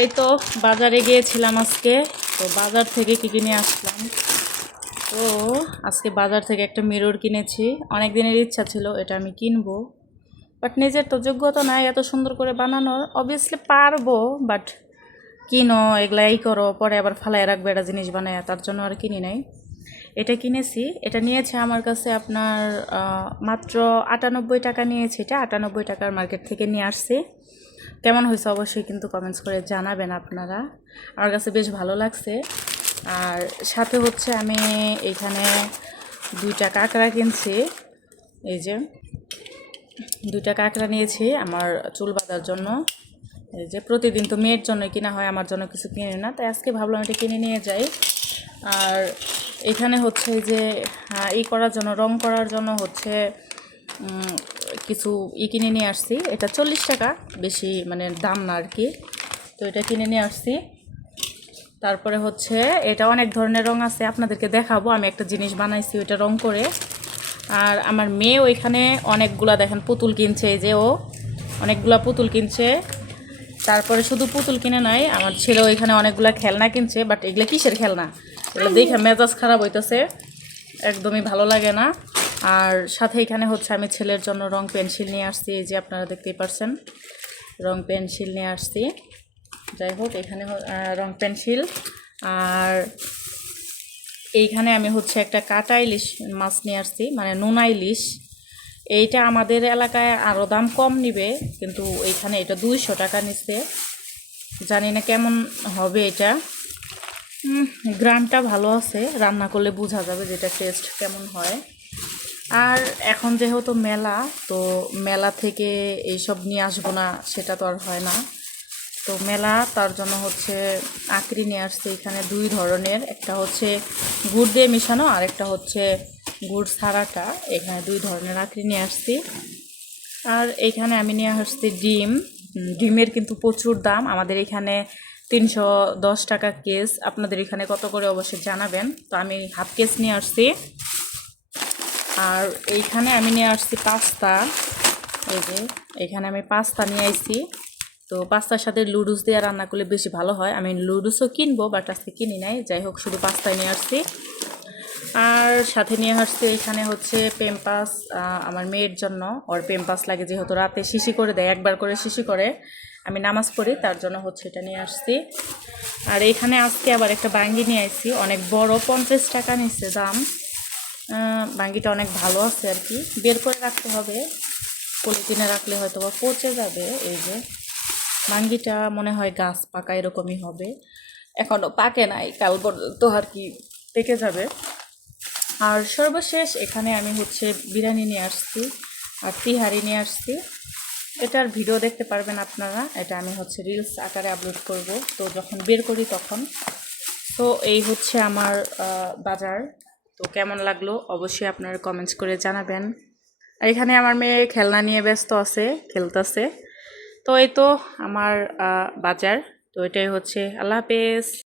এই তো বাজারে গিয়েছিলাম আজকে। তো বাজার থেকে কি কিনে আসলাম। তো আজকে বাজার থেকে একটা মিরর কিনেছি। অনেক দিনের ইচ্ছা ছিল এটা আমি কিনবো, বাট নিজের তো যোগ্যতা নাই এত সুন্দর করে বানানোর। অবভিয়াসলি পারবো, বাট কিনো এগুলা এই করো, পরে আবার ফালায় রাখবে একটা জিনিস বানায়, তার জন্য আর কিনি নাই। এটা কিনেছি, এটা নিয়েছে আমার কাছে আপনার মাত্র 98 টাকা নিয়েছে। এটা 98 টাকার মার্কেট থেকে নিয়ে আসছি। কেমন হয়েছে অবশ্যই কিন্তু কমেন্টস করে জানাবেন আপনারা। আমার কাছে বেশ ভালো লাগছে। আর সাথে হচ্ছে আমি এইখানে 2টা কাঁকড়া কিনছি। এই যে 2টা কাঁকড়া নিয়েছি আমার চুল বাঁধার জন্য। এই যে প্রতিদিন তো মেয়ের জন্য কিনা হয়, আমার জন্য কিছু কিনে না, তাই আজকে ভাবলাম এটা কিনে নিয়ে যাই। আর এখানে হচ্ছে যে করার জন্য, রং করার জন্য হচ্ছে কিছু কিনে নিয়ে আসছি। এটা 40 টাকা, বেশি মানে দাম না আর কি। তো এটা কিনে নিয়ে আসছি। তারপরে হচ্ছে এটা অনেক ধরনের রং আছে, আপনাদেরকে দেখাবো। আমি একটা জিনিস বানাইছি ওইটা রং করে। আর আমার মেয়ে ওইখানে অনেকগুলা দেখেন পুতুল কিনছে। এই যে ও অনেকগুলা পুতুল কিনছে। তারপরে শুধু পুতুল কিনে নাই, আমার ছেলে ওইখানে অনেকগুলা খেলনা কিনছে। বাট এগুলো কিসের খেলনা, এগুলো দেখে মেজাজ খারাপ হইতেছে, একদমই ভালো লাগে না। আর সাথে এখানে হচ্ছে আমি ছেলের জন্য রং পেন্সিল নিয়ে আসছি। এই যে আপনারা দেখতেই পারছেন, রং পেন্সিল নিয়ে আসছি। যাই হোক, এখানে রং পেন্সিল। আর এইখানে আমি হচ্ছে একটা কাটা ইলিশ মাছ নিয়ে আসছি, মানে নোনা ইলিশ। এইটা আমাদের এলাকায় আরও দাম কম নিবে, কিন্তু এইখানে এটা 200 টাকা নিচ্ছে। জানি না কেমন হবে এটা। গ্রানটা ভালো আছে, রান্না করলে বোঝা যাবে যেটা টেস্ট কেমন হয়। আর এখন যেহেতু মেলা, তো মেলা থেকে এইসব নিয়ে আসবো না সেটা তো আর হয় না। তো মেলা, তার জন্য হচ্ছে আকরি নিয়ে আসছে এখানে 2 ধরনের। একটা হচ্ছে গুড় দিয়ে মিশানো, আর একটা হচ্ছে গুড় ছাড়াটা। এখানে 2 ধরনের আকরি নিয়ে আসছি। আর এইখানে আমি নিয়ে আসছি ডিম। ডিমের কিন্তু প্রচুর দাম আমাদের এখানে, 310 টাকা কেস। আপনাদের এখানে কত করে অবশ্যই জানাবেন। তো আমি হাফ কেস নিয়ে আসছি। আর এইখানে আমি নিয়ে আসছি পাস্তা। এই যে এখানে আমি পাস্তা নিয়ে আসছি। তো পাস্তার সাথে লুডুস দিয়ে রান্না করলে বেশি ভালো হয়। আমি লুডুসও কিনবো, বাট আজকে কিনি নাই। যাই হোক, শুধু পাস্তায় নিয়ে আসছি। আর সাথে নিয়ে আসছি এখানে হচ্ছে পেম্পাস, আমার মেয়ের জন্য। ওর পেম্পাস লাগে, যেহেতু রাতে শিশি করে দেয়, একবার করে শিশি করে। আমি নামাজ পড়ি, তার জন্য হচ্ছে এটা নিয়ে আসছি। আর এখানে আজকে আবার একটা বাঙ্গি নিয়ে আসছি, অনেক বড়, 50 টাকা নিচ্ছে দাম। বাঙ্গিটা অনেক ভালো আছে আর কি, বের করে রাখতে হবে, পলিথিনে রাখলে হয়তো বা পচে যাবে। এই যে বাঙ্গিটা মনে হয় গাছ পাকা এরকমই হবে, এখনও পাকে নাই, কাল তো আর কি পেকে যাবে। আর সর্বশেষ এখানে আমি হচ্ছে বিরিয়ানি নিয়ে আসছি, আর তিহারি নিয়ে আসছি। এটার ভিডিও দেখতে পারবেন আপনারা, এটা আমি হচ্ছে রিলস আকারে আপলোড করব, তো যখন বের করি তখন। তো এই হচ্ছে আমার বাজার। তো কেমন লাগলো অবশ্যই আপনারা কমেন্টস করে জানাবেন। আর এখানে আমার মেয়ে খেলনা নিয়ে ব্যস্ত আছে, খেলতেছে। তো এই তো আমার বাজার। তো এটাই হচ্ছে। আল্লাহ হাফেজ।